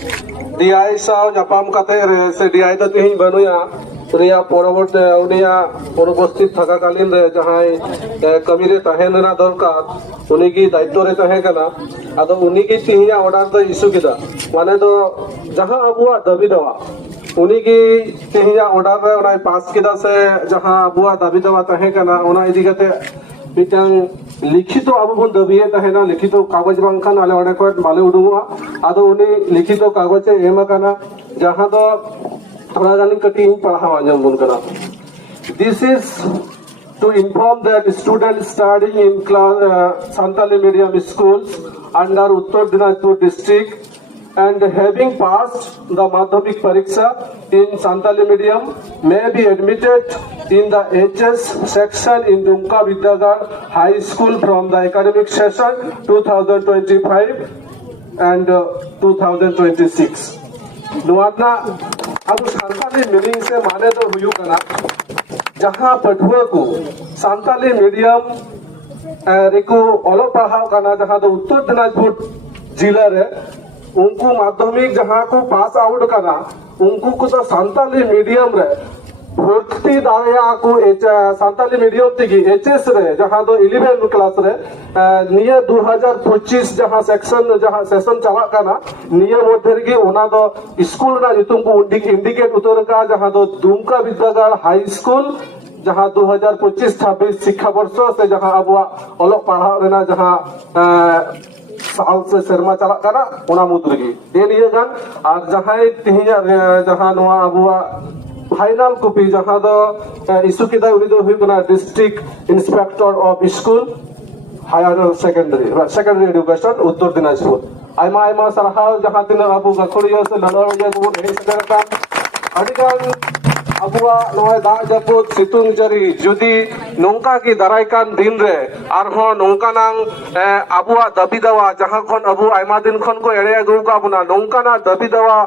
DI Sao जापाम काते रे से DI तो तिहिन बनुया उनिया अनुपस्थित थकाकालीन रे जहां कमी रे तहेन ना दरकार उनी की दायित्व रे तहे कना आदो उनी की तिहिया ऑर्डर तो इशू किदा माने तो जहां अबुआ दाबी दवा उनी की तिहिया ऑर्डर रे उनाय पास किदा से जहां अबुआ दाबी दवा तहे कना उना इदी कते मिटांग लिखित अब बन दबिए तहेना लिखित कागज बांखान आले ओडे को बाले उडुआ आदो उनी लिखित कागज एम कना जहां दो थोड़ा गानी कटिंग पढ़ावा आंजम बुन कना this is to inform that students studying in Santali medium schools under Uttar Dinajpur district and having passed the Madhyamik Pariksha in Santali medium may be admitted in the HS section in Dumka Vidyagar High School from the academic session 2025 and 2026. Nuatna अब Santali medium से माने तो हुयू कना जहां पढ़ुआ को Santali medium रेको ओलो पढ़ाव कना जहां दो उत्तर दिनाजपुर जिला रे उनको माध्यमिक जहां को पास आउट कना उनको को तो संताली मीडियम रे भर्ती दाया को संताली मीडियम तिगी एचएस रे जहां दो 11 क्लास रे निया 2025 जहां सेशन चला कना निया मध्य रे ओना दो स्कूल ना जुतुम को इंडिकेट उतर का जहां दो दुमका विद्यागार हाई स्कूल जहां 2025-26 शिक्षा वर्ष से जहां अबुआ ओलक पढ़ाव रेना जहां साल से शर्मा चला कना ओना मुद्रगी ए निया गान और जहां तिहिया जहां नोआ अबुआ फाइनल कॉपी जहां दो इशू किदा उनी दो हुई कना district inspector of school higher secondary education Uttar Dinajpur आयमा आयमा सरहाव जहां तिना अबु गखड़िया से लड़ाइया को हे सदरका अधिकान अबुआ नोय दा जपुत सितुंग जरी जुदी नोंका की दारायकान दिन रे आरहो नोंका नांग अबुआ दाबी दवा जहां खन अबु आयमा दिन खन को एड़े अगु का बुना नोंका ना दाबी दवा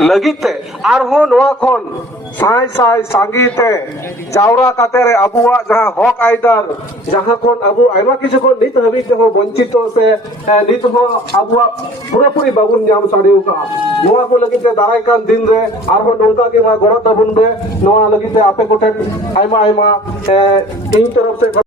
लगिते आरहो नोआ खन साय साय सांगीते जावरा काते रे अबुआ जहां हक आइदार जहां खन अबु आयमा किछु को नित हबी हो वंचित से नित हो अबुआ पूरी बाबुन नाम साडिउ का नोआ को लगिते दारायकान दिन रे आरहो नोंका के मा गड़ो तबुन बे नोआ लगिते आपे कोठे आयमा आयमा इन तरफ से